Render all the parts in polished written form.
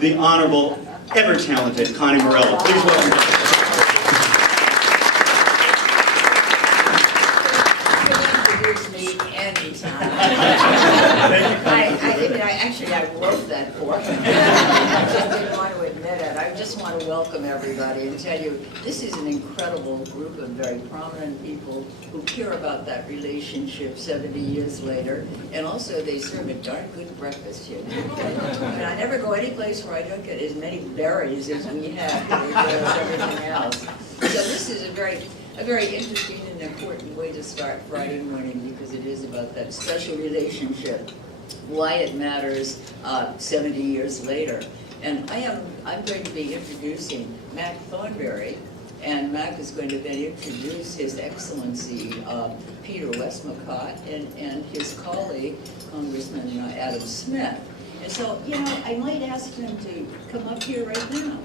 the Honorable, ever-talented Connie Morello. Please welcome her. I wrote that for him. I just didn't want to admit it. I just want to welcome everybody and tell you, this is an incredible group of very prominent people who care about that relationship 70 years later. And also, they serve a darn good breakfast here. And I never go any place where I don't get as many berries as we have here as everything else. So this is a very interesting and important way to start Friday morning, because it is about that special relationship, why it matters 70 years later. And I'm going to be introducing Mac Thornberry, and Mac is going to then introduce His Excellency Peter Westmacott and his colleague, Congressman Adam Smith. And so, I might ask him to come up here right now.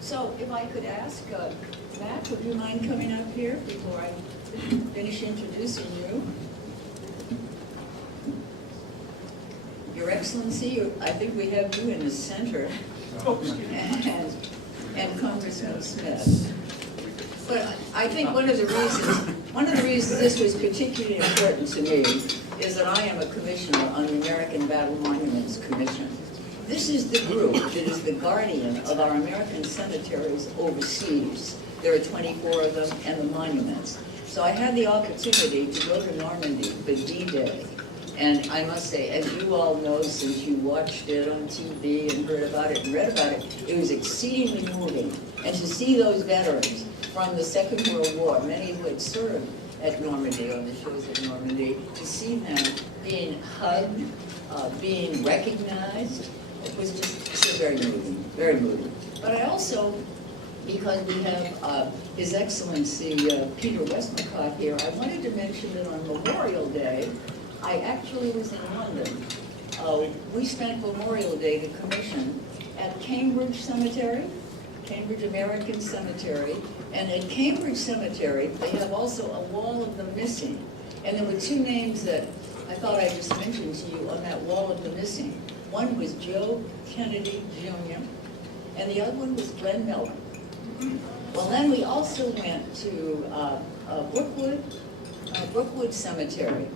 So if I could ask Mac, would you mind coming up here before I finish introducing you? Your Excellency, I think we have you in the center, and Congressman Smith. But I think one of the reasons this was particularly important to me is that I am a commissioner on the American Battle Monuments Commission. This is the group that is the guardian of our American cemeteries overseas. There are 24 of them, and the monuments. So I had the opportunity to go to Normandy for D-Day. And I must say, as you all know, since you watched it on TV and heard about it and read about it, it was exceedingly moving. And to see those veterans from the Second World War, many who had served at Normandy, on the shores of Normandy, to see them being hugged, being recognized, it was just very moving, very moving. But I also, because we have His Excellency Peter Westmacott here, I wanted to mention that on Memorial Day, I actually was in London. We spent Memorial Day, the commission, at Cambridge Cemetery, Cambridge American Cemetery, and at Cambridge Cemetery, they have also a wall of the missing. And there were two names that I thought I just mentioned to you on that wall of the missing. One was Joe Kennedy Jr., and the other one was Glenn Miller. Well, then we also went to Brookwood Cemetery,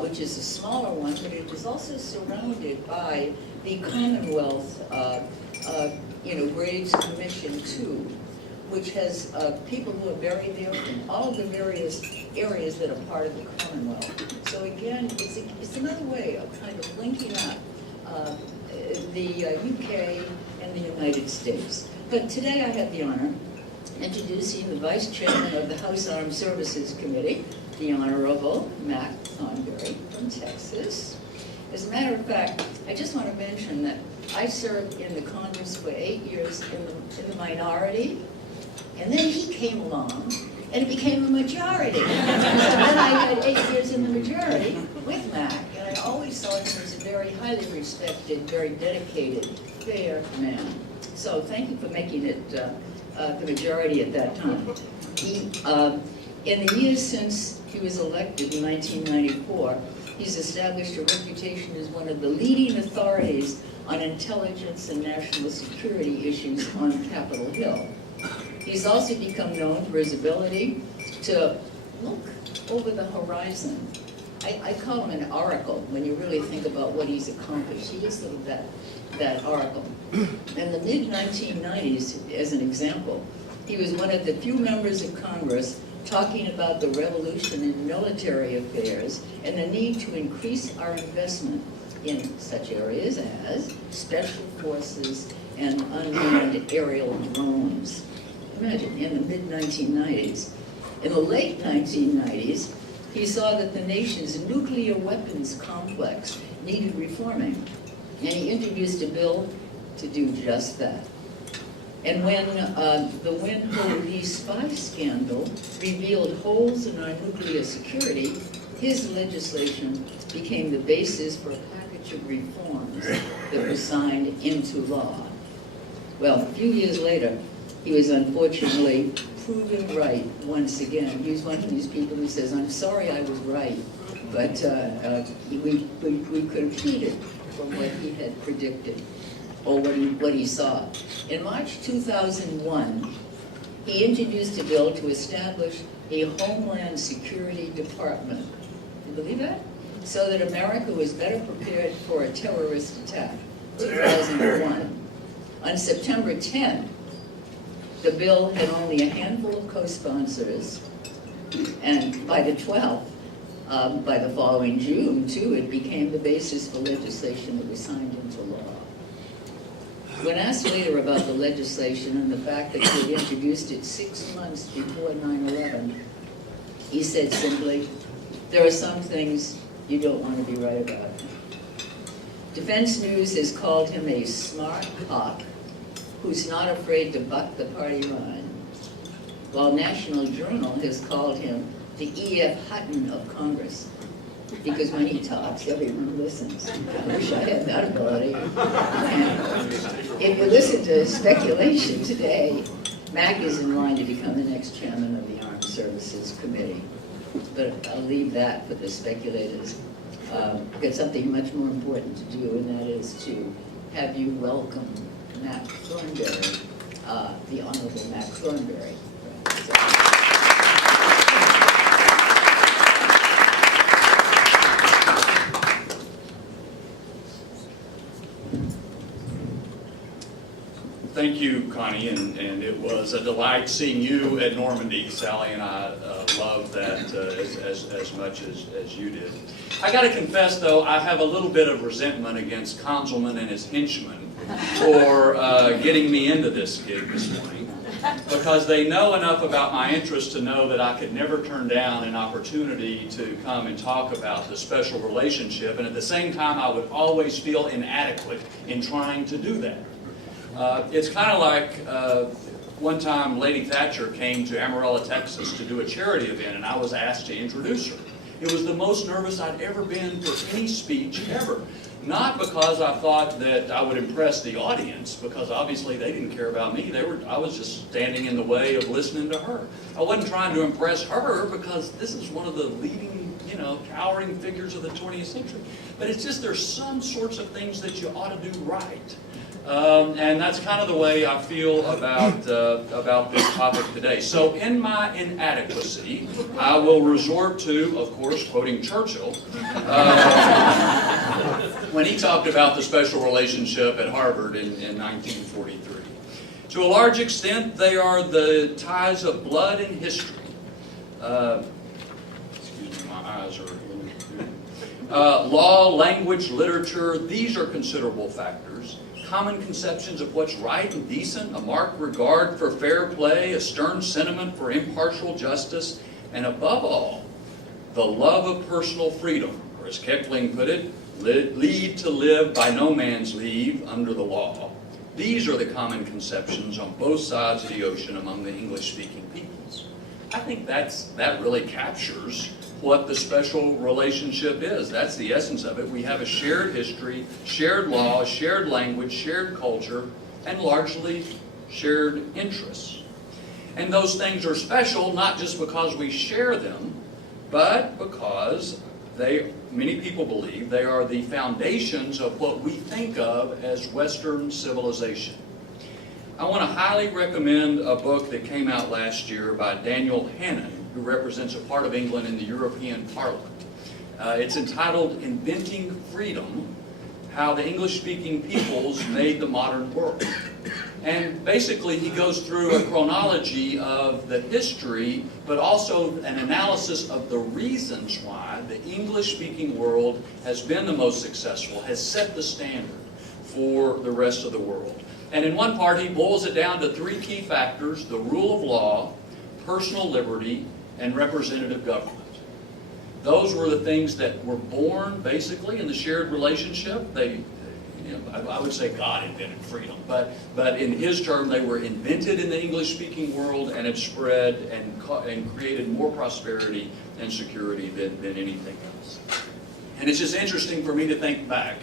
which is a smaller one, but it is also surrounded by the Commonwealth, Graves Commission 2, which has people who are buried there from all the various areas that are part of the Commonwealth. So again, it's another way of kind of linking up the UK and the United States. But today I have the honor introducing the Vice Chairman of the House Armed Services Committee, the Honorable Mac Thornberry from Texas. As a matter of fact, I just want to mention that I served in the Congress for 8 years in the minority, and then he came along, and it became a majority. So then I had 8 years in the majority with Mac, and I always saw him as a very highly respected, very dedicated, fair man. So thank you for making it the majority at that time. He, in the years since he was elected in 1994, he's established a reputation as one of the leading authorities on intelligence and national security issues on Capitol Hill. He's also become known for his ability to look over the horizon. I call him an oracle when you really think about what he's accomplished. He is sort of that oracle. In the mid-1990s, as an example, he was one of the few members of Congress talking about the revolution in military affairs and the need to increase our investment in such areas as special forces and unmanned aerial drones. Imagine, in the mid-1990s. In the late 1990s, he saw that the nation's nuclear weapons complex needed reforming, and he introduced a bill to do just that. And when the Wen-Ho Lee spy scandal revealed holes in our nuclear security, his legislation became the basis for a package of reforms that were signed into law. Well, a few years later, he was unfortunately proven right once again. He was one of these people who says, "I'm sorry I was right, but we could have cheated from what he had predicted." or what he saw. In March 2001, he introduced a bill to establish a Homeland Security Department. You believe that? So that America was better prepared for a terrorist attack. 2001. On September 10, the bill had only a handful of co-sponsors, and by the 12th, by the following June, too, it became the basis for legislation that was signed into law. When asked later about the legislation and the fact that he had introduced it 6 months before 9/11, he said simply, "There are some things you don't want to be right about." Defense News has called him a smart hawk who's not afraid to buck the party line, while National Journal has called him the E.F. Hutton of Congress, because when he talks, everyone listens. I wish I had that ability. And if you listen to speculation today, Mac is in line to become the next chairman of the Armed Services Committee. But I'll leave that for the speculators. We've got something much more important to do, and that is to have you welcome Mac Thornberry, the Honorable Mac Thornberry. Thank you, Connie, and it was a delight seeing you at Normandy. Sally and I loved that as much as you did. I got to confess, though, I have a little bit of resentment against Conzelman and his henchmen for getting me into this gig this morning, because they know enough about my interest to know that I could never turn down an opportunity to come and talk about the special relationship, and at the same time I would always feel inadequate in trying to do that. It's kind of like one time Lady Thatcher came to Amarillo, Texas to do a charity event, and I was asked to introduce her. It was the most nervous I'd ever been for any speech ever. Not because I thought that I would impress the audience, because obviously they didn't care about me. I was just standing in the way of listening to her. I wasn't trying to impress her because this is one of the leading, towering figures of the 20th century. But it's just there's some sorts of things that you ought to do right. And that's kind of the way I feel about this topic today. So in my inadequacy, I will resort to, of course, quoting Churchill, when he talked about the special relationship at Harvard in 1943. To a large extent, they are the ties of blood and history. Excuse me, my eyes are... law, language, literature, these are considerable factors. Common conceptions of what's right and decent, a marked regard for fair play, a stern sentiment for impartial justice, and above all, the love of personal freedom, or as Kipling put it, leave to live by no man's leave under the law. These are the common conceptions on both sides of the ocean among the English-speaking peoples. I think that really captures what the special relationship is. That's the essence of it. We have a shared history, shared law, shared language, shared culture, and largely shared interests. And those things are special not just because we share them, but because many people believe they are the foundations of what we think of as Western civilization. I want to highly recommend a book that came out last year by Daniel Hannan, who represents a part of England in the European Parliament. It's entitled Inventing Freedom, How the English-Speaking Peoples Made the Modern World. And basically he goes through a chronology of the history, but also an analysis of the reasons why the English-speaking world has been the most successful, has set the standard for the rest of the world. And in one part he boils it down to three key factors: the rule of law, personal liberty, and representative government. Those were the things that were born basically in the shared relationship. I would say God invented freedom, but in his term they were invented in the English-speaking world and have spread and created more prosperity and security than anything else. And it's just interesting for me to think back.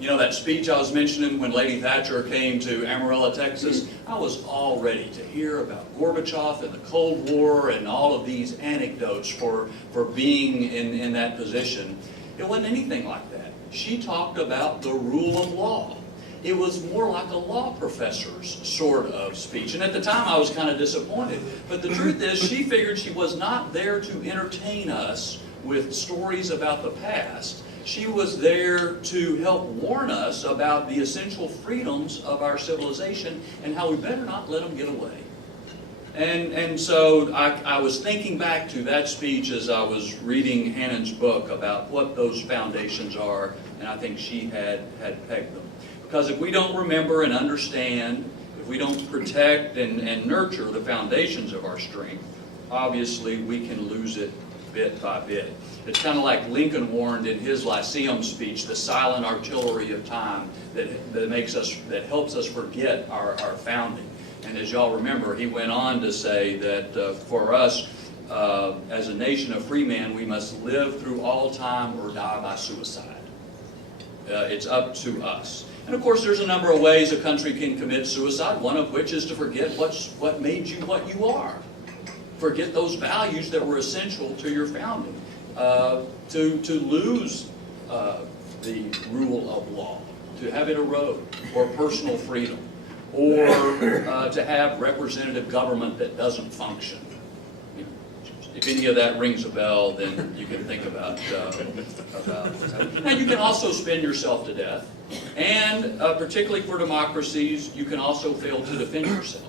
That speech I was mentioning when Lady Thatcher came to Amarillo, Texas, I was all ready to hear about Gorbachev and the Cold War and all of these anecdotes for being in that position. It wasn't anything like that. She talked about the rule of law. it was more like a law professor's sort of speech. And at the time I was kind of disappointed. But the truth is, she figured she was not there to entertain us with stories about the past. She was there to help warn us about the essential freedoms of our civilization and how we better not let them get away. And so I was thinking back to that speech as I was reading Hannon's book about what those foundations are, and I think she had pegged them. Because if we don't remember and understand, if we don't protect and nurture the foundations of our strength, obviously we can lose it bit by bit. It's kind of like Lincoln warned in his Lyceum speech, the silent artillery of time that helps us forget our founding. And as y'all remember, he went on to say that for us, as a nation of free men, we must live through all time or die by suicide. It's up to us. And of course, there's a number of ways a country can commit suicide, one of which is to forget what made you what you are. Forget those values that were essential to your founding. To lose the rule of law, to have it erode, or personal freedom, or to have representative government that doesn't function. If any of that rings a bell, then you can think about what's happening. And you can also spin yourself to death. And particularly for democracies, you can also fail to defend yourself.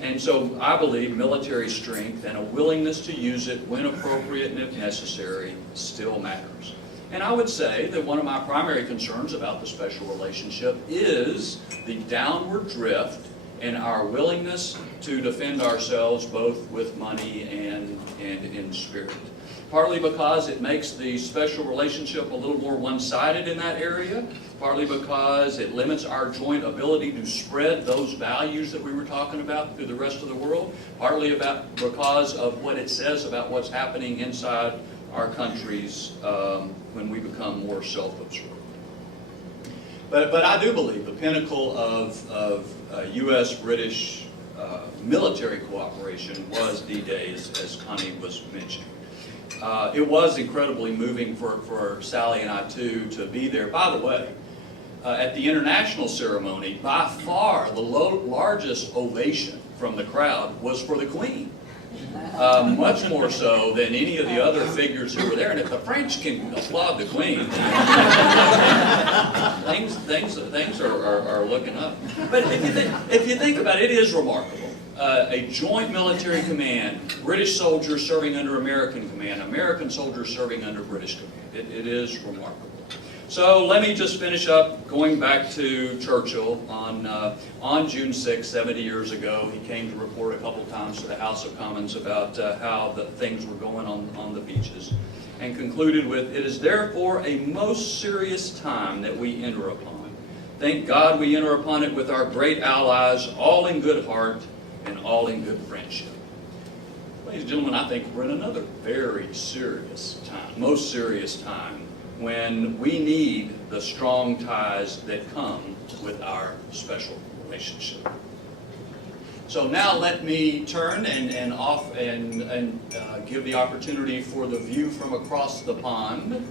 And so I believe military strength and a willingness to use it when appropriate and if necessary still matters. And I would say that one of my primary concerns about the special relationship is the downward drift in our willingness to defend ourselves both with money and in spirit. Partly because it makes the special relationship a little more one-sided in that area, partly because it limits our joint ability to spread those values that we were talking about through the rest of the world, partly because of what it says about what's happening inside our countries when we become more self-absorbed. But I do believe the pinnacle of U.S.-British military cooperation was D-Day, as Connie was mentioning. It was incredibly moving for Sally and I, too, to be there. By the way, at the international ceremony, by far the largest ovation from the crowd was for the Queen. Much more so than any of the other figures who were there. And if the French can applaud the Queen, things are looking up. But if you think about it, it is remarkable. A joint military command, British soldiers serving under American command, American soldiers serving under British command. It is remarkable. So let me just finish up going back to Churchill. On June 6, 70 years ago, he came to report a couple times to the House of Commons about how the things were going on the beaches, and concluded with, "It is therefore a most serious time that we enter upon. Thank God we enter upon it with our great allies, all in good heart and all in good friendship." Ladies and gentlemen, I think we're in another very serious time, most serious time, when we need the strong ties that come with our special relationship. So now let me turn and give the opportunity for the view from across the pond.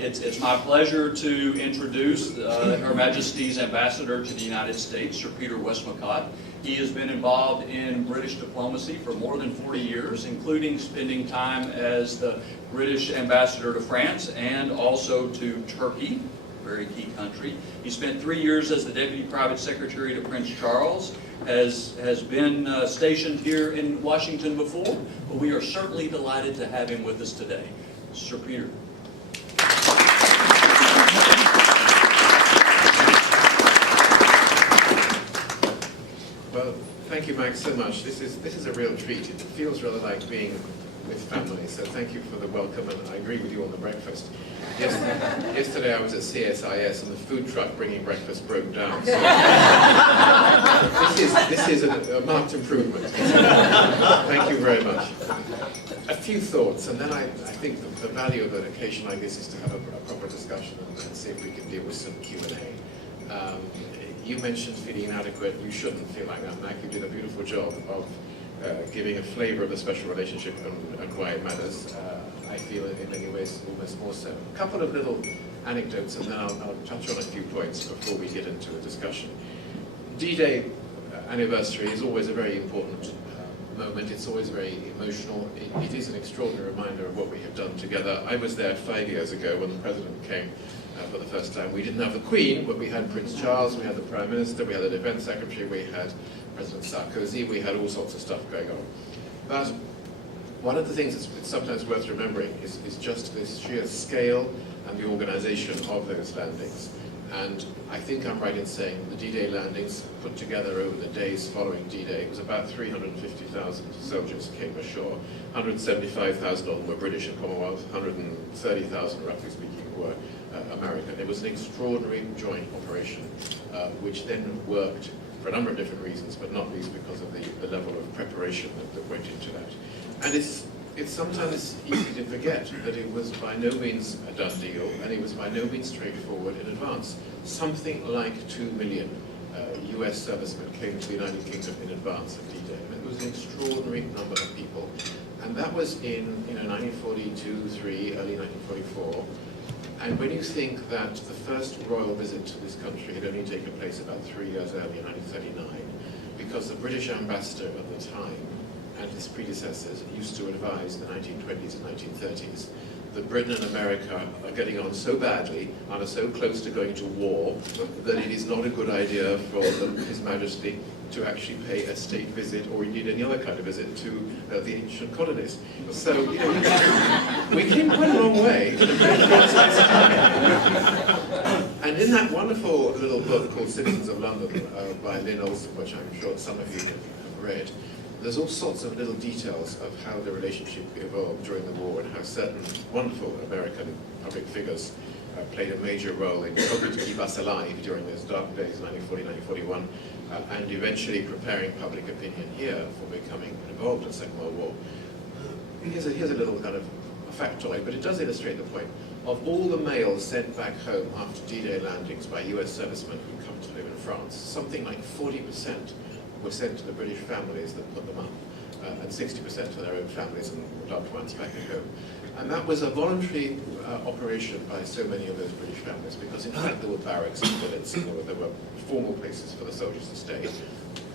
It's my pleasure to introduce Her Majesty's Ambassador to the United States, Sir Peter Westmacott. He has been involved in British diplomacy for more than 40 years, including spending time as the British Ambassador to France and also to Turkey, a very key country. He spent 3 years as the Deputy Private Secretary to Prince Charles, has been stationed here in Washington before, but we are certainly delighted to have him with us today. Sir Peter. Well, thank you, Max, so much. This is a real treat. It feels rather like being with family, so thank you for the welcome, and I agree with you on the breakfast. Yesterday I was at CSIS, and the food truck bringing breakfast broke down. So this is a marked improvement. Thank you very much. A few thoughts, and then I think the value of an occasion like this is to have a proper discussion and see if we can deal with some Q&A. You mentioned feeling inadequate. You shouldn't feel like that, Mac. You did a beautiful job of giving a flavor of the special relationship and why it matters. I feel in many ways almost more so. A couple of little anecdotes, and then I'll touch on a few points before we get into a discussion. D-Day anniversary is always a very important moment. It's always very emotional. It is an extraordinary reminder of what we have done together. I was there 5 years ago when the President came for the first time. We didn't have the Queen, but we had Prince Charles, we had the Prime Minister, we had the Defence Secretary, we had President Sarkozy, we had all sorts of stuff going on. But one of the things that's sometimes worth remembering is just this sheer scale and the organisation of those landings. And I think I'm right in saying the D-Day landings put together over the days following D-Day, it was about 350,000 soldiers came ashore. 175,000 of them were British and Commonwealth, 130,000, roughly speaking, were American. It was an extraordinary joint operation, which then worked for a number of different reasons, but not least because of the level of preparation that went into that. And it's sometimes easy to forget that it was by no means a done deal, and it was by no means straightforward in advance. Something like 2 million US servicemen came to the United Kingdom in advance of D-Day. It was an extraordinary number of people. And that was in 1942, 3, early 1944. And when you think that the first royal visit to this country had only taken place about 3 years earlier, 1939, because the British ambassador at the time and his predecessors used to advise in the 1920s and 1930s that Britain and America are getting on so badly and are so close to going to war that it is not a good idea for His Majesty to actually pay a state visit or indeed any other kind of visit to the ancient colonies. So, we came quite a long way. And in that wonderful little book called Citizens of London by Lynn Olson, which I'm sure some of you have read, there's all sorts of little details of how the relationship evolved during the war and how certain wonderful American public figures played a major role in helping to keep us alive during those dark days, 1940, 1941, and eventually preparing public opinion here for becoming involved in the Second World War. Here's a little kind of factoid, but it does illustrate the point. Of all the mail sent back home after D-Day landings by US servicemen who come to live in France, something like 40% were sent to the British families that put them up, and 60% to their own families and loved ones back at home. And that was a voluntary operation by so many of those British families, because in fact there were barracks and billets, and there were formal places for the soldiers to stay.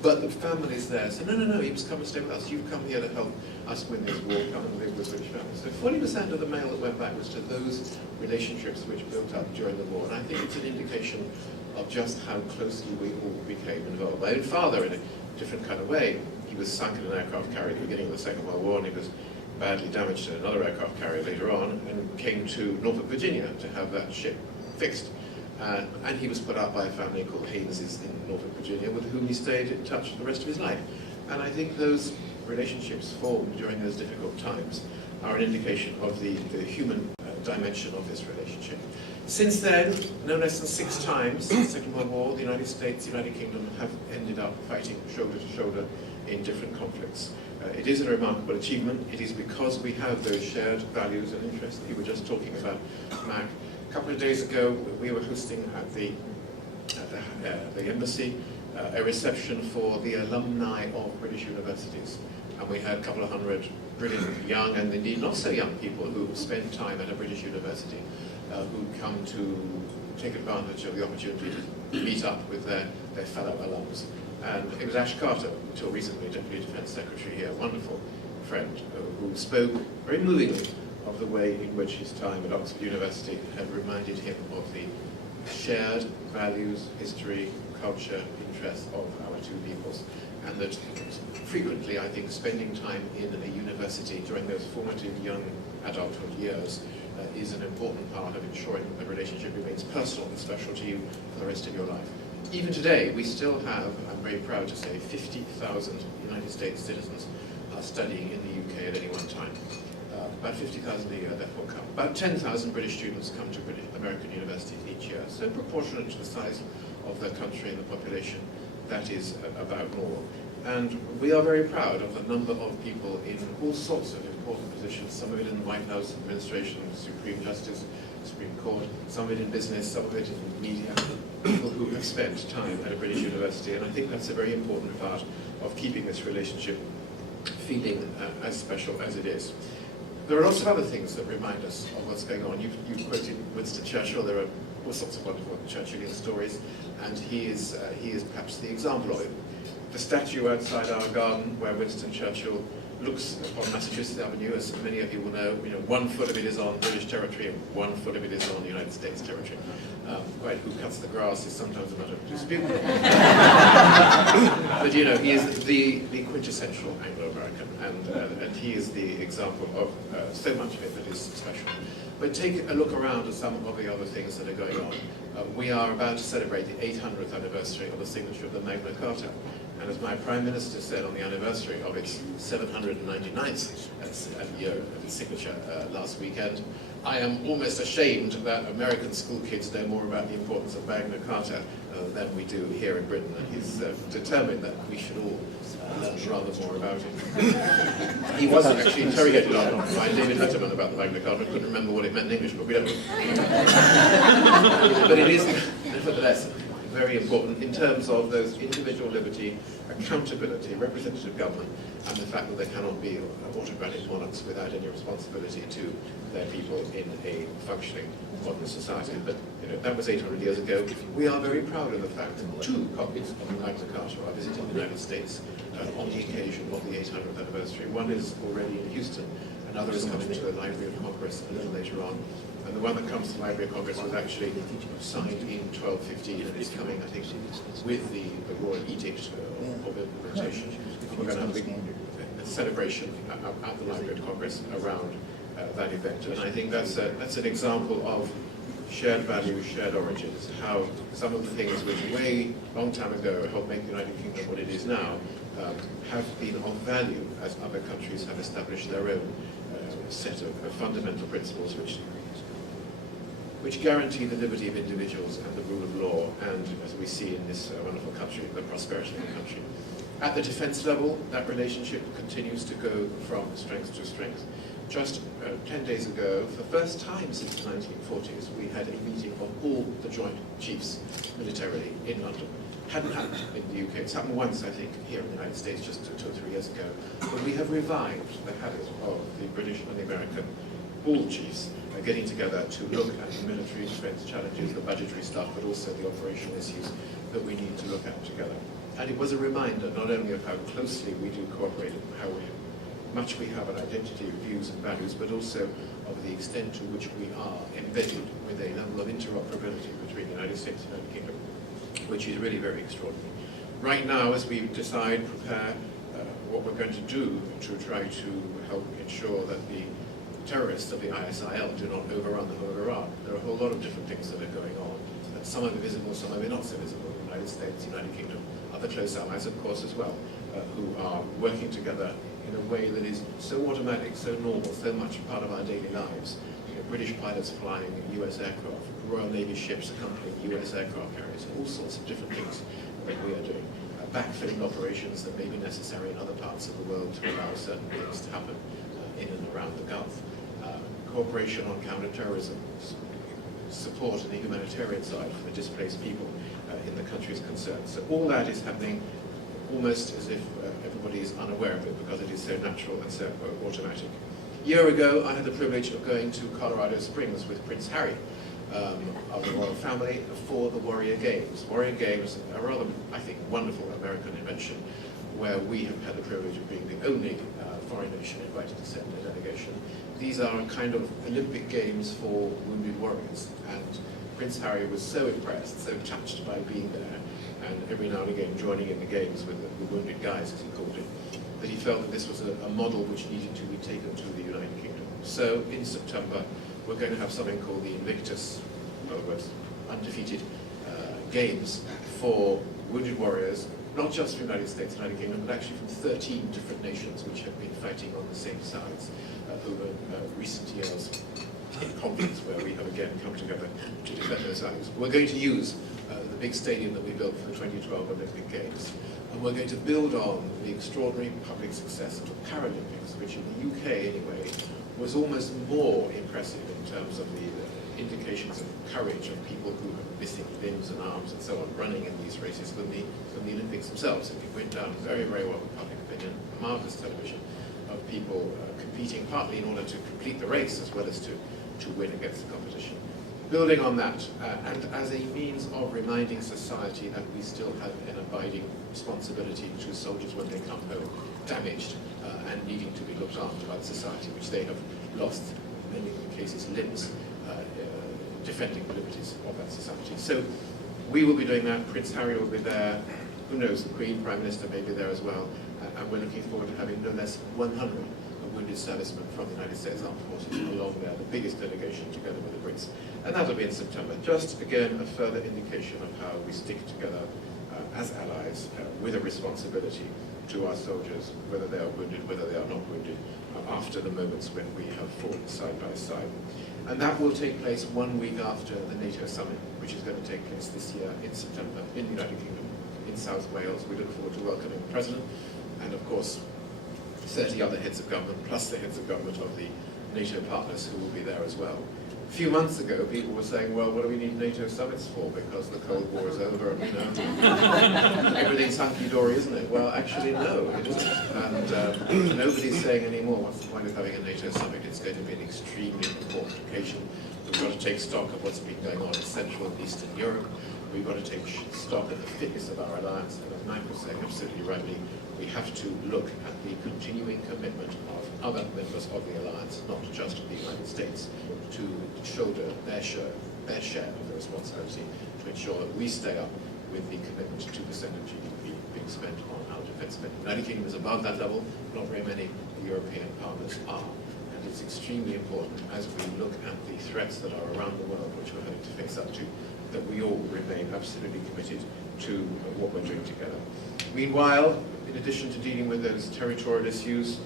But the families there said, no, you must come and stay with us. You've come here to help us win this war, come and live with British families. So 40% of the mail that went back was to those relationships which built up during the war. And I think it's an indication of just how closely we all became involved. My own father, in a different kind of way, he was sunk in an aircraft carrier at the beginning of the Second World War, and he was badly damaged in another aircraft carrier later on, and came to Norfolk, Virginia to have that ship fixed. And he was put out by a family called Hayneses in Norfolk, Virginia, with whom he stayed in touch for the rest of his life. And I think those relationships formed during those difficult times are an indication of the human dimension of this relationship. Since then, no less than 6 times in the Second World War, the United States, the United Kingdom have ended up fighting shoulder to shoulder in different conflicts. It is a remarkable achievement. It is because we have those shared values and interests that you were just talking about, Mac. A couple of days ago, we were hosting at the embassy a reception for the alumni of British universities. And we had a couple of hundred brilliant young and indeed not so young people who spent time at a British university, who come to take advantage of the opportunity to meet up with their fellow alums. And it was Ash Carter, until recently Deputy Defence Secretary here, a wonderful friend, who spoke very movingly of the way in which his time at Oxford University had reminded him of the shared values, history, culture, interests of our two peoples. And that frequently, I think, spending time in a university during those formative young adulthood years is an important part of ensuring that the relationship remains personal and special to you for the rest of your life. Even today, we still have, I'm very proud to say, 50,000 United States citizens are studying in the UK at any one time. About 50,000 a year, therefore, come. About 10,000 British students come to American universities each year. So proportionate to the size of the country and the population, that is about normal. And we are very proud of the number of people in all sorts of important positions, some of it in the White House administration, Supreme Justice, Supreme Court, some of it in business, some of it in media, people who have spent time at a British university. And I think that's a very important part of keeping this relationship feeling as special as it is. There are lots of other things that remind us of what's going on. You've quoted Winston Churchill. There are all sorts of wonderful Churchillian stories, and he is perhaps the example of it. The statue outside our garden, where Winston Churchill looks upon Massachusetts Avenue, as many of you will know, 1 foot of it is on British territory and 1 foot of it is on United States territory. Quite who cuts the grass is sometimes a matter of dispute. But he is the quintessential Anglo-American, and he is the example of so much of it that is special. But take a look around at some of the other things that are going on. We are about to celebrate the 800th anniversary of the signature of the Magna Carta. And as my Prime Minister said on the anniversary of its 799th year of its signature last weekend, I am almost ashamed that American school kids know more about the importance of Magna Carta than we do here in Britain. And he's determined that we should all learn rather more about it. He was actually interrogated on by David Letterman about the Magna Carta. I couldn't remember what it meant in English, but we don't. But it is, nevertheless, very important in terms of those individual liberty, accountability, representative government, and the fact that there cannot be autocratic monarchs without any responsibility to their people in a functioning modern society. But that was 800 years ago. We are very proud of the fact that 2 copies of the Magna Carta are visiting the United States on the occasion of the 800th anniversary. One is already in Houston, another is coming to the Library of Congress a little later on. And the one that comes to the Library of Congress was actually signed in 1215, and it's coming, I think, with the Royal Edict of Implementation. We're going to have a celebration at the Library of Congress around that event. And I think that's an example of shared values, shared origins, how some of the things which way long time ago helped make the United Kingdom what it is now have been of value as other countries have established their own set of fundamental principles which guarantee the liberty of individuals and the rule of law, and as we see in this wonderful country, the prosperity of the country. At the defense level, that relationship continues to go from strength to strength. Just 10 days ago, for the first time since the 1940s, we had a meeting of all the Joint Chiefs militarily in London. Hadn't happened in the UK. It's happened once, I think, here in the United States just 2 or 3 years ago. But we have revived the habit of the British and the American all chiefs getting together to look at the military defense challenges, the budgetary stuff, but also the operational issues that we need to look at together. And it was a reminder not only of how closely we do cooperate and how much we have an identity of views and values, but also of the extent to which we are embedded with a level of interoperability between the United States and the United Kingdom, which is really very extraordinary. Right now, as we prepare what we're going to do to try to help ensure that the terrorists of the ISIL do not overrun the whole of Iraq, there are a whole lot of different things that are going on. And some of it visible, some of it not so visible. The United States, the United Kingdom, other close allies, of course, as well, who are working together in a way that is so automatic, so normal, so much part of our daily lives. British pilots flying US aircraft, Royal Navy ships accompanying US aircraft carriers, all sorts of different things that we are doing. Backfilling operations that may be necessary in other parts of the world to allow certain things to happen in and around the Gulf. Cooperation on counter-terrorism, support on the humanitarian side for the displaced people in the countries concerned. So all that is happening almost as if everybody is unaware of it because it is so natural and so automatic. A year ago, I had the privilege of going to Colorado Springs with Prince Harry of the royal family for the Warrior Games. Warrior Games are a rather, I think, wonderful American invention where we have had the privilege of being the only foreign nation invited to send a delegation. These are a kind of Olympic Games for wounded warriors, and Prince Harry was so impressed, so touched by being there, and every now and again joining in the games with the wounded guys, as he called it, that he felt that this was a model which needed to be taken to the United Kingdom. So in September, we're going to have something called the Invictus, in other words, undefeated games for wounded warriors, not just from the United States and United Kingdom, but actually from 13 different nations which have been fighting on the same sides over recent years in conflicts where we have again come together to defend those values. We're going to use the big stadium that we built for the 2012 Olympic Games, and we're going to build on the extraordinary public success of the Paralympics, which in the UK anyway was almost more impressive in terms of the indications of courage of people who are missing limbs and arms and so on running in these races than the Olympics themselves. It went down very, very well with public opinion, marvelous television. of people competing, partly in order to complete the race as well as to win against the competition. Building on that, and as a means of reminding society that we still have an abiding responsibility to soldiers when they come home, damaged and needing to be looked after by the society, which they have lost, in many cases, limbs, defending the liberties of that society. So we will be doing that. Prince Harry will be there. Who knows, the Queen, Prime Minister may be there as well. And we're looking forward to having no less 100 wounded servicemen from the United States Armed Forces along there, the biggest delegation together with the Brits. And that'll be in September. Just, again, a further indication of how we stick together as allies with a responsibility to our soldiers, whether they are wounded, whether they are not wounded, after the moments when we have fought side by side. And that will take place 1 week after the NATO summit, which is going to take place this year in September in the United Kingdom, in South Wales. We look forward to welcoming the President and, of course, 30 other heads of government, plus the heads of government of the NATO partners who will be there as well. A few months ago, people were saying, well, what do we need NATO summits for? Because the Cold War is over and, everything's hunky-dory, isn't it? Well, actually, no, it isn't. And nobody's saying anymore, what's the point of having a NATO summit? It's going to be an extremely important occasion. We've got to take stock of what's been going on in Central and Eastern Europe. We've got to take stock of the fitness of our alliance. And as Mike was saying absolutely rightly, we have to look at the continuing commitment of other members of the alliance, not just the United States, to shoulder their share of the responsibility to ensure that we stay up with the commitment to 2% of GDP being spent on our defence spending. The United Kingdom is above that level. Not very many European partners are. And it's extremely important as we look at the threats that are around the world, which we're having to face up to, that we all remain absolutely committed to what we're doing together. Meanwhile, in addition to dealing with those territorial issues,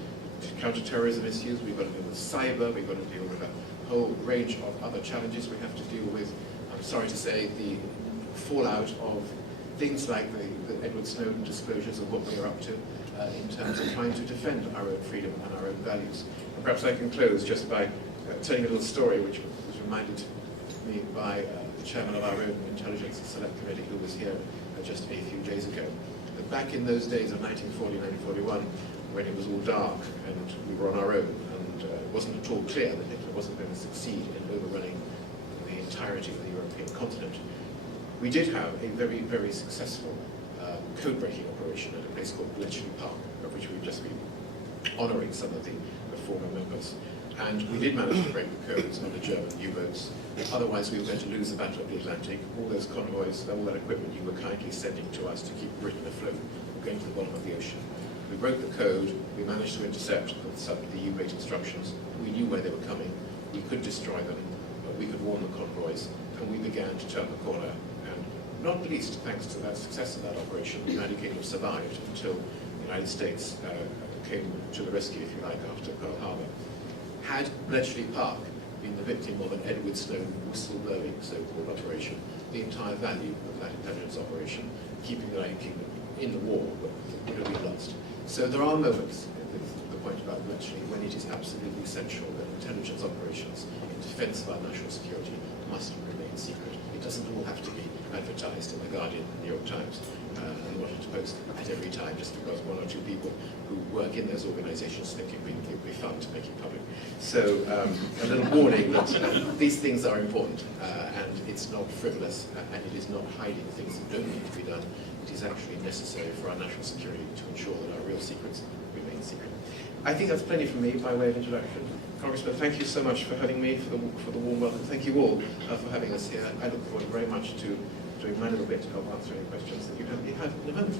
counter-terrorism issues, we've got to deal with cyber, we've got to deal with a whole range of other challenges we have to deal with. I'm sorry to say the fallout of things like the Edward Snowden disclosures of what we are up to in terms of trying to defend our own freedom and our own values. And perhaps I can close just by telling a little story which was reminded me by the chairman of our own Intelligence Select Committee, who was here just a few days ago. But back in those days of 1940, 1941, when it was all dark and we were on our own, and it wasn't at all clear that Hitler wasn't going to succeed in overrunning the entirety of the European continent, we did have a very, very successful code-breaking operation at a place called Bletchley Park, of which we've just been honouring some of the former members. And we did manage to break the codes on the German U-boats. Otherwise, we were going to lose the Battle of the Atlantic. All those convoys, all that equipment you were kindly sending to us to keep Britain afloat were going to the bottom of the ocean. We broke the code. We managed to intercept some of the U-boat instructions. We knew where they were coming. We could destroy them. We could warn the convoys. And we began to turn the corner. And not least, thanks to that success of that operation, the United Kingdom survived until the United States came to the rescue, if you like, after Pearl Harbor. Had Bletchley Park been the victim of an Edward Snowden whistleblowing so-called operation, the entire value of that intelligence operation, keeping the United Kingdom in the war, would have been lost. So there are moments, the point about Bletchley, when it is absolutely essential that intelligence operations in defence of our national security must remain secret. It doesn't all have to be advertised in The Guardian, The New York Times, and the Washington Post at every time, just because one or two people who work in those organisations think it would be fun to make it public. So a little warning that these things are important, and it's not frivolous, and it is not hiding things that don't need to be done. It is actually necessary for our national security to ensure that our real secrets remain secret. I think that's plenty from me by way of introduction. Congressman, thank you so much for having me, for the warm welcome. Thank you all for having us here. I look forward very much to doing my little bit to help answer any questions that you have in a moment.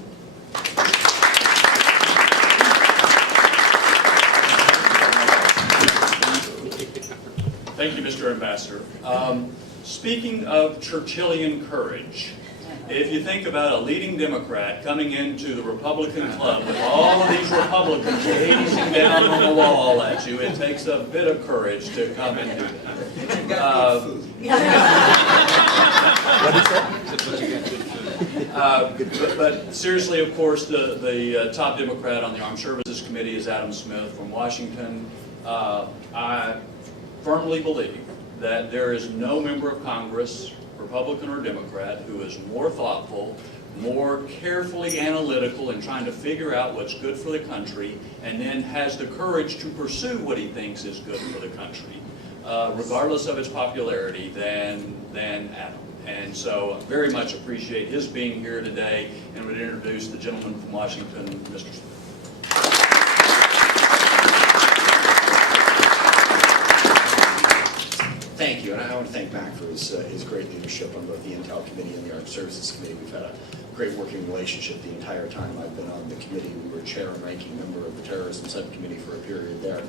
Thank you, Mr. Ambassador. Speaking of Churchillian courage, if you think about a leading Democrat coming into the Republican club with all of these Republicans gazing down on the wall at you, it takes a bit of courage to come and do that. But seriously, of course, the top Democrat on the Armed Services Committee is Adam Smith from Washington. I firmly believe that there is no member of Congress, Republican or Democrat, who is more thoughtful, more carefully analytical in trying to figure out what's good for the country, and then has the courage to pursue what he thinks is good for the country, regardless of its popularity, than Adam. And so I very much appreciate his being here today, and would introduce the gentleman from Washington, Mr. Smith. Thank you, and I want to thank Mac for his great leadership on both the Intel Committee and the Armed Services Committee. We've had a great working relationship the entire time I've been on the committee. We were chair and ranking member of the Terrorism Subcommittee for a period there.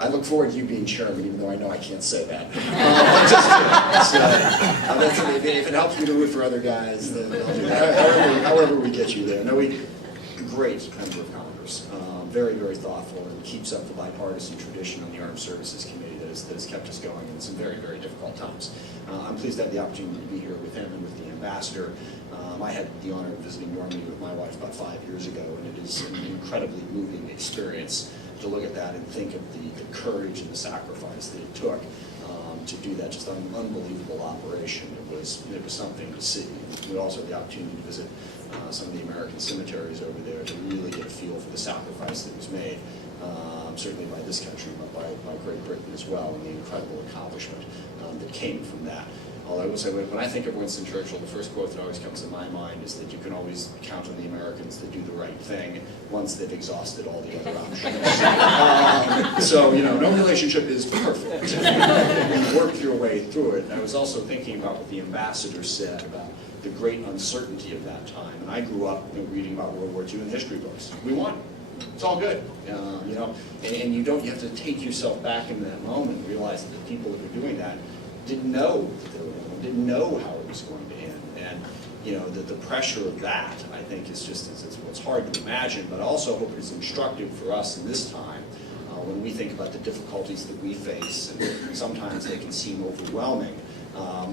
I look forward to you being chairman, even though I know I can't say that. If it helps me to root for other guys, then I'll do that. However we get you there. No, great member of Congress. Very, very thoughtful, and keeps up the bipartisan tradition on the Armed Services Committee that has kept us going in some very, very difficult times. I'm pleased to have the opportunity to be here with him and with the ambassador. I had the honor of visiting Normandy with my wife about 5 years ago, and it is an incredibly moving experience to look at that and think of the courage and the sacrifice that it took to do that. Just an unbelievable operation. It was something to see. We also had the opportunity to visit some of the American cemeteries over there to really get a feel for the sacrifice that was made, certainly by this country, but by Great Britain as well, and the incredible accomplishment that came from that. Although I will say, when I think of Winston Churchill, the first quote that always comes to my mind is that you can always count on the Americans to do the right thing once they've exhausted all the other options. So, no relationship is perfect. You work your way through it. And I was also thinking about what the ambassador said about the great uncertainty of that time. And I grew up reading about World War II in history books. We won. It's all good, and you have to take yourself back in that moment and realize that the people that were doing that didn't know that they were going to, didn't know how it was going to end. And the pressure of that, I think, is what's hard to imagine, but I also hope it's instructive for us in this time when we think about the difficulties that we face, and sometimes they can seem overwhelming.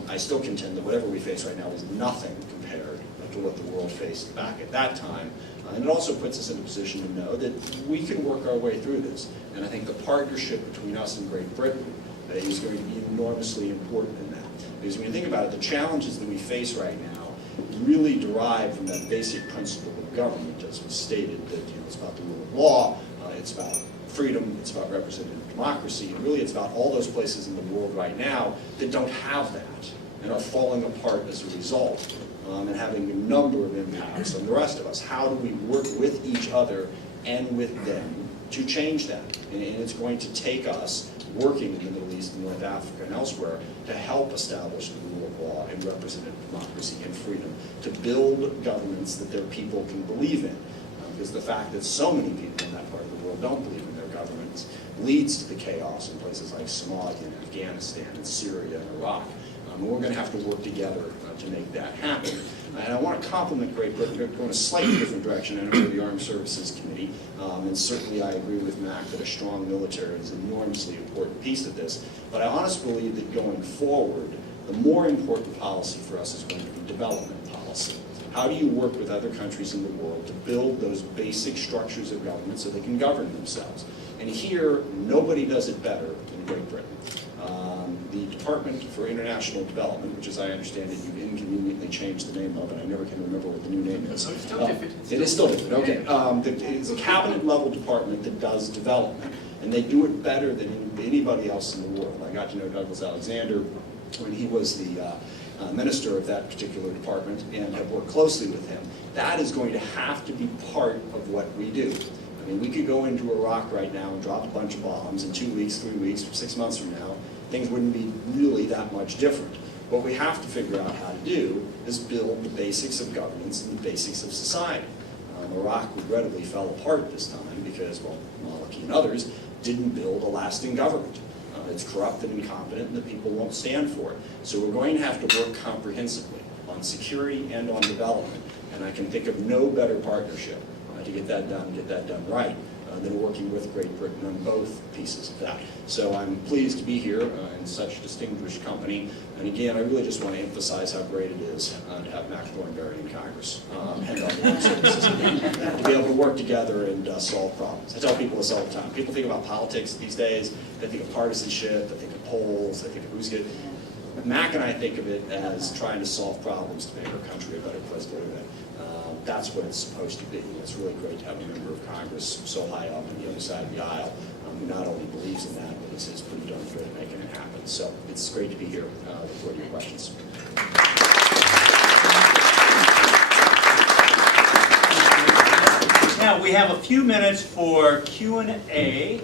I still contend that whatever we face right now is nothing compared to what the world faced back at that time. And it also puts us in a position to know that we can work our way through this. And I think the partnership between us and Great Britain is going to be enormously important in that. Because when you think about it, the challenges that we face right now really derive from that basic principle of government, as was stated, that it's about the rule of law, it's about freedom, it's about representative democracy, and really it's about all those places in the world right now that don't have that and are falling apart as a result. And having a number of impacts on the rest of us. How do we work with each other and with them to change that? And it's going to take us working in the Middle East and North Africa and elsewhere to help establish the rule of law and representative democracy and freedom, to build governments that their people can believe in. Because the fact that so many people in that part of the world don't believe in their governments leads to the chaos in places like Somalia and Afghanistan and Syria and Iraq. And we're going to have to work together to make that happen. And I want to compliment Great Britain. We're going a slightly different direction. I know the Armed Services Committee, and certainly I agree with Mac that a strong military is an enormously important piece of this. But I honestly believe that going forward, the more important policy for us is going to be development policy. How do you work with other countries in the world to build those basic structures of government so they can govern themselves? And here, nobody does it better than Great Britain. The Department for International Development, which as I understand it, you inconveniently changed the name of, and I never can remember what the new name is. It's still different. It is still different, okay. It's a cabinet-level department that does development, and they do it better than anybody else in the world. I got to know Douglas Alexander when he was the minister of that particular department, and have worked closely with him. That is going to have to be part of what we do. I mean, we could go into Iraq right now and drop a bunch of bombs in 2 weeks, 3 weeks, 6 months from now. Things wouldn't be really that much different. What we have to figure out how to do is build the basics of governance and the basics of society. Iraq regrettably fell apart this time because, well, Maliki and others didn't build a lasting government. It's corrupt and incompetent, and the people won't stand for it. So we're going to have to work comprehensively on security and on development. And I can think of no better partnership to get that done right, than working with Great Britain on both pieces of that. So I'm pleased to be here in such distinguished company. And again, I really just want to emphasize how great it is to have Mac Thornberry in Congress and on the Armed Services to be able to work together and solve problems. I tell people this all the time. People think about politics these days. They think of partisanship. They think of polls. They think of who's good. Mac and I think of it as trying to solve problems to make our country a better place to live in. That's what it's supposed to be. It's really great to have a member of Congress so high up on the other side of the aisle who not only believes in that, but is pretty darn good at making it happen. So it's great to be here for your questions. Now, we have a few minutes for Q&A.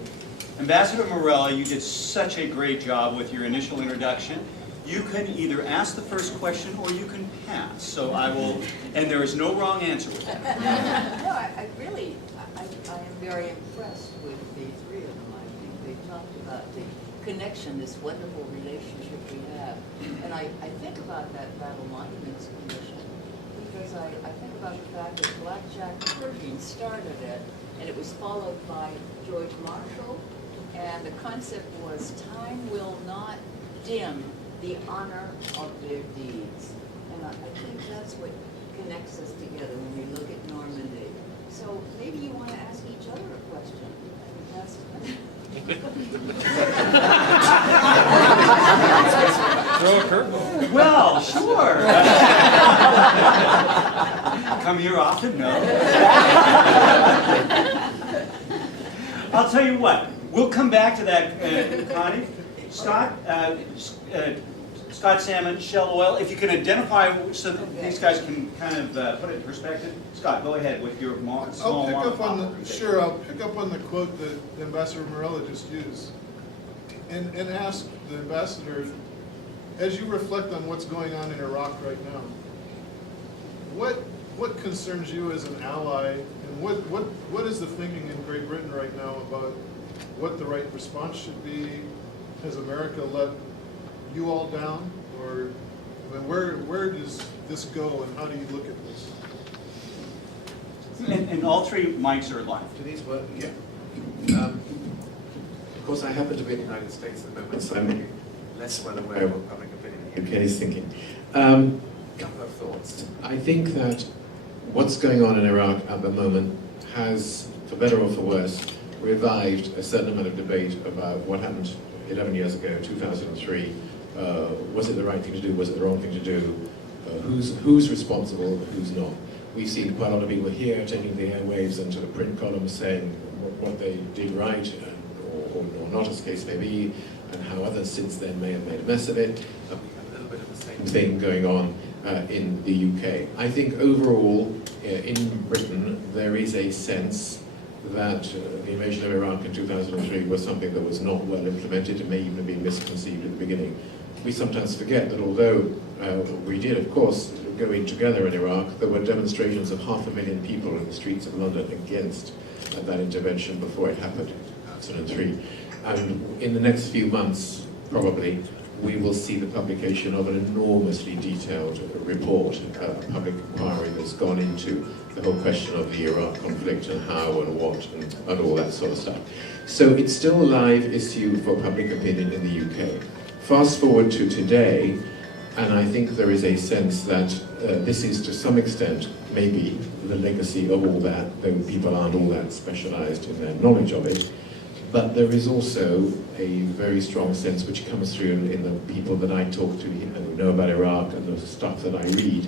Ambassador Morella, you did such a great job with your initial introduction. You can either ask the first question or you can pass. So I will, and there is no wrong answer with that. No, I really am very impressed with the three of them. I think they talked about the connection, this wonderful relationship we have. And I think about that Battle Monuments Commission because I think about the fact that Black Jack Pershing started it, and it was followed by George Marshall, and the concept was time will not dim the honor of their deeds. And I think that's what connects us together when we look at Normandy. So maybe you want to ask each other a question. That's Throw a curveball. Well, sure. Come here often? No. I'll tell you what. We'll come back to that, Connie. Scott Salmon, Shell Oil. If you can identify so that these guys can kind of put it in perspective. Scott, go ahead with your small I'll pick mom. up on the quote that Ambassador Morella just used, and ask the ambassador, as you reflect on what's going on in Iraq right now, what concerns you as an ally, and what is the thinking in Great Britain right now about what the right response should be? Has America let you all down, or I mean, where does this go, and how do you look at this? And all three mics are live. Do these work? Yeah. Of course, I happen to be in the United States at the moment, so I'm maybe less well aware of what public opinion in the UK is thinking. Couple of thoughts. I think that what's going on in Iraq at the moment has, for better or for worse, revived a certain amount of debate about what happened 11 years ago, 2003. Was it the right thing to do? Was it the wrong thing to do? Who's responsible? Who's not? We've seen quite a lot of people here taking the airwaves and to the print columns saying what they did right or not, as the case may be, and how others since then may have made a mess of it. We have a little bit of the same thing going on in the UK. I think overall, in Britain, there is a sense that the invasion of Iraq in 2003 was something that was not well implemented and may even have been misconceived at the beginning. We sometimes forget that although we did, of course, go in together in Iraq, there were demonstrations of 500,000 people in the streets of London against that intervention before it happened in 2003. And in the next few months, probably, we will see the publication of an enormously detailed report, a public inquiry that's gone into the whole question of the Iraq conflict and how and what and all that sort of stuff. So it's still a live issue for public opinion in the UK. Fast forward to today, and I think there is a sense that this is to some extent maybe the legacy of all that, though people aren't all that specialized in their knowledge of it. But there is also a very strong sense which comes through in the people that I talk to who know about Iraq and the stuff that I read,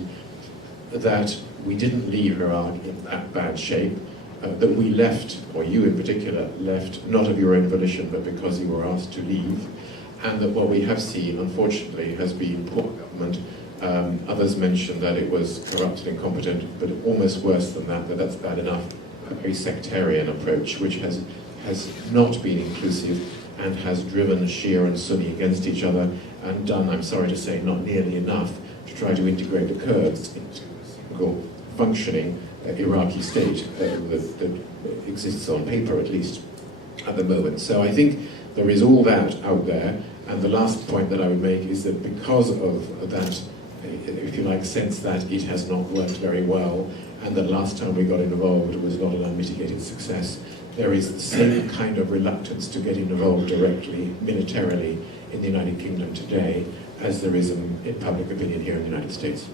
that we didn't leave Iraq in that bad shape, that we left, or you in particular, left not of your own volition but because you were asked to leave, and that what we have seen, unfortunately, has been poor government. Others mentioned that it was corrupt and incompetent, but almost worse than that, but that's bad enough, a very sectarian approach which has not been inclusive and has driven Shia and Sunni against each other and done, I'm sorry to say, not nearly enough to try to integrate the Kurds into a single functioning Iraqi state that exists on paper, at least, at the moment. So I think there is all that out there, and the last point that I would make is that because of that, if you like, sense that it has not worked very well, and that last time we got involved was not an unmitigated success, there is the same kind of reluctance to get involved directly, militarily, in the United Kingdom today, as there is in public opinion here in the United States.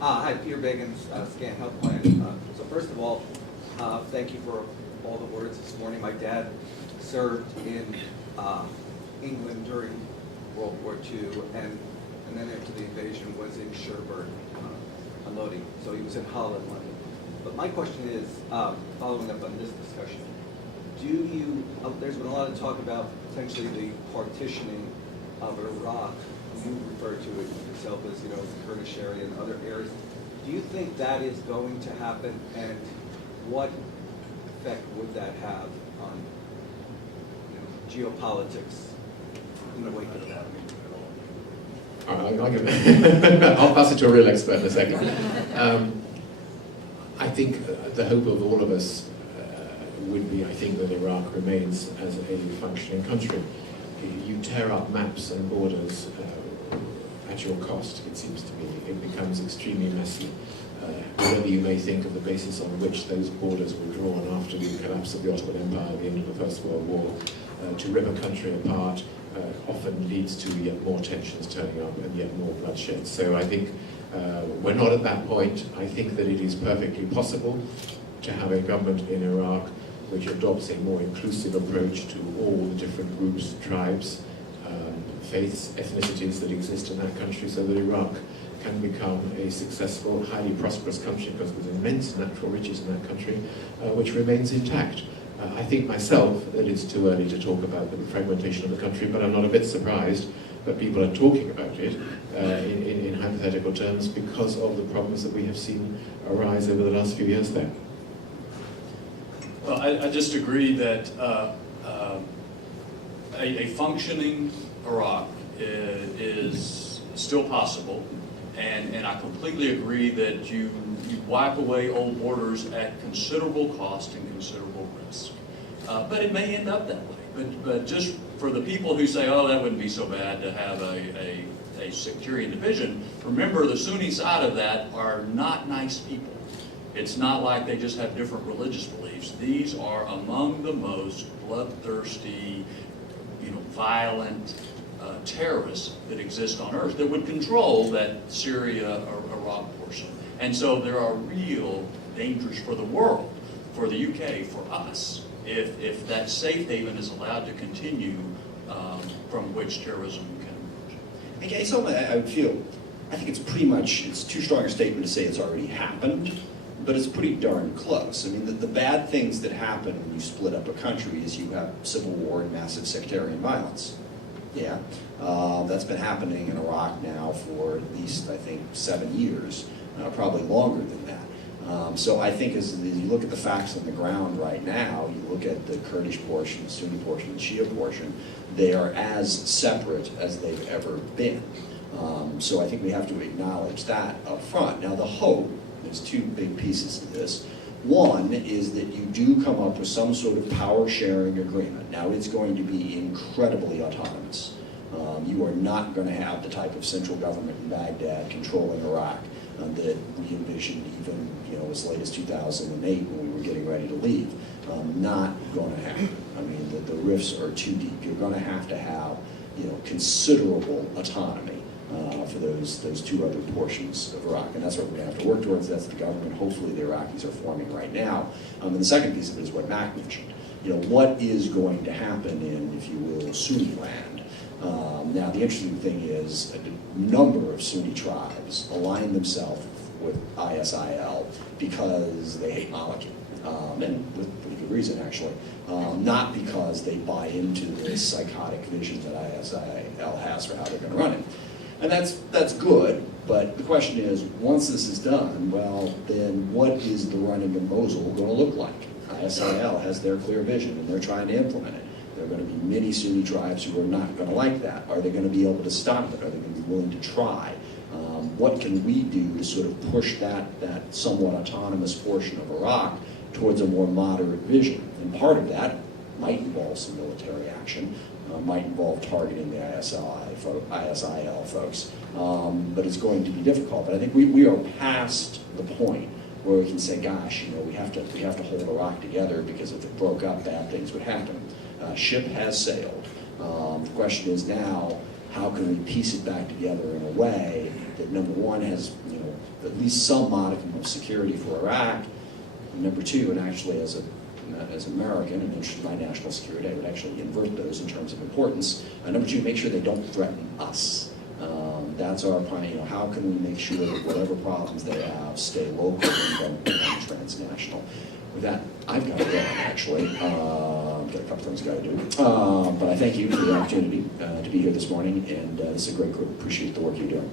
Hi, Peter Bagans, Scan Health Plan. So first of all, thank you for all the words this morning. My dad served in England during World War II, and then after the invasion was in Cherbourg, unloading. So he was in Hull and London. But my question is, following up on this discussion, there's been a lot of talk about potentially the partitioning of Iraq. You refer to it yourself as, the Kurdish area and other areas. Do you think that is going to happen, and what effect would that have on geopolitics in the wake of that? I'll pass it to a real expert in a second. I think the hope of all of us would be, I think, that Iraq remains as a functioning country. You tear up maps and borders at your cost, it seems to me. It becomes extremely messy. Whatever you may think of the basis on which those borders were drawn after the collapse of the Ottoman Empire at the end of the First World War, to rip a country apart often leads to yet more tensions turning up and yet more bloodshed. So I think we're not at that point. I think that it is perfectly possible to have a government in Iraq which adopts a more inclusive approach to all the different groups, tribes, faiths, ethnicities that exist in that country, so that Iraq can become a successful, highly prosperous country, because there's immense natural riches in that country, which remains intact. I think myself that it's too early to talk about the fragmentation of the country, but I'm not a bit surprised that people are talking about it in hypothetical terms because of the problems that we have seen arise over the last few years there. Well, I just agree that a functioning Iraq is still possible, and I completely agree that you wipe away old borders at considerable cost and considerable risk. But it may end up that way. But just for the people who say, oh, that wouldn't be so bad to have a sectarian division, remember the Sunni side of that are not nice people. It's not like they just have different religious beliefs. These are among the most bloodthirsty, violent terrorists that exist on earth that would control that Syria or Iraq portion. And so there are real dangers for the world, for the UK, for us, if that safe haven is allowed to continue from which terrorism can emerge. I think it's pretty much, it's too strong a statement to say it's already happened, but it's pretty darn close. I mean, the bad things that happen when you split up a country is you have civil war and massive sectarian violence. Yeah, that's been happening in Iraq now for at least, 7 years, probably longer than that. So I think as you look at the facts on the ground right now, you look at the Kurdish portion, the Sunni portion, the Shia portion, they are as separate as they've ever been. So I think we have to acknowledge that up front. Now the hope, there's two big pieces to this. One is that you do come up with some sort of power sharing agreement. Now it's going to be incredibly autonomous. You are not going to have the type of central government in Baghdad controlling Iraq that we envisioned even as late as 2008 when we were getting ready to leave. Not going to happen. I mean, the rifts are too deep. You're going to have considerable autonomy for those two other portions of Iraq. And that's what we're going to have to work towards. That's the government, hopefully, the Iraqis are forming right now. And the second piece of it is what Mac mentioned. What is going to happen in, if you will, Sunni land? Now, the interesting thing is a number of Sunni tribes align themselves with ISIL because they hate Maliki, and with pretty good reason, actually. Not because they buy into this psychotic vision that ISIL has for how they're going to run it. And that's good, but the question is, once this is done, well, then what is the running of Mosul going to look like? ISIL has their clear vision, and they're trying to implement it. There are going to be many Sunni tribes who are not going to like that. Are they going to be able to stop it? Are they going to be willing to try? What can we do to sort of push that somewhat autonomous portion of Iraq towards a more moderate vision? And part of that might involve some military action, might involve targeting the ISIL folks, but it's going to be difficult. But I think we are past the point where we can say, gosh, we have to hold Iraq together, because if it broke up, bad things would happen. Ship has sailed. The question is now, how can we piece it back together in a way that, number one, has at least some modicum of security for Iraq, and number two, and actually has a as an American and interested in my national security, I would actually invert those in terms of importance. Number two, make sure they don't threaten us. That's our primary, how can we make sure that whatever problems they have stay local and don't become transnational? With that, I've got to go, actually. Got a couple things I've got to do. But I thank you for the opportunity to be here this morning, and this is a great group. Appreciate the work you're doing.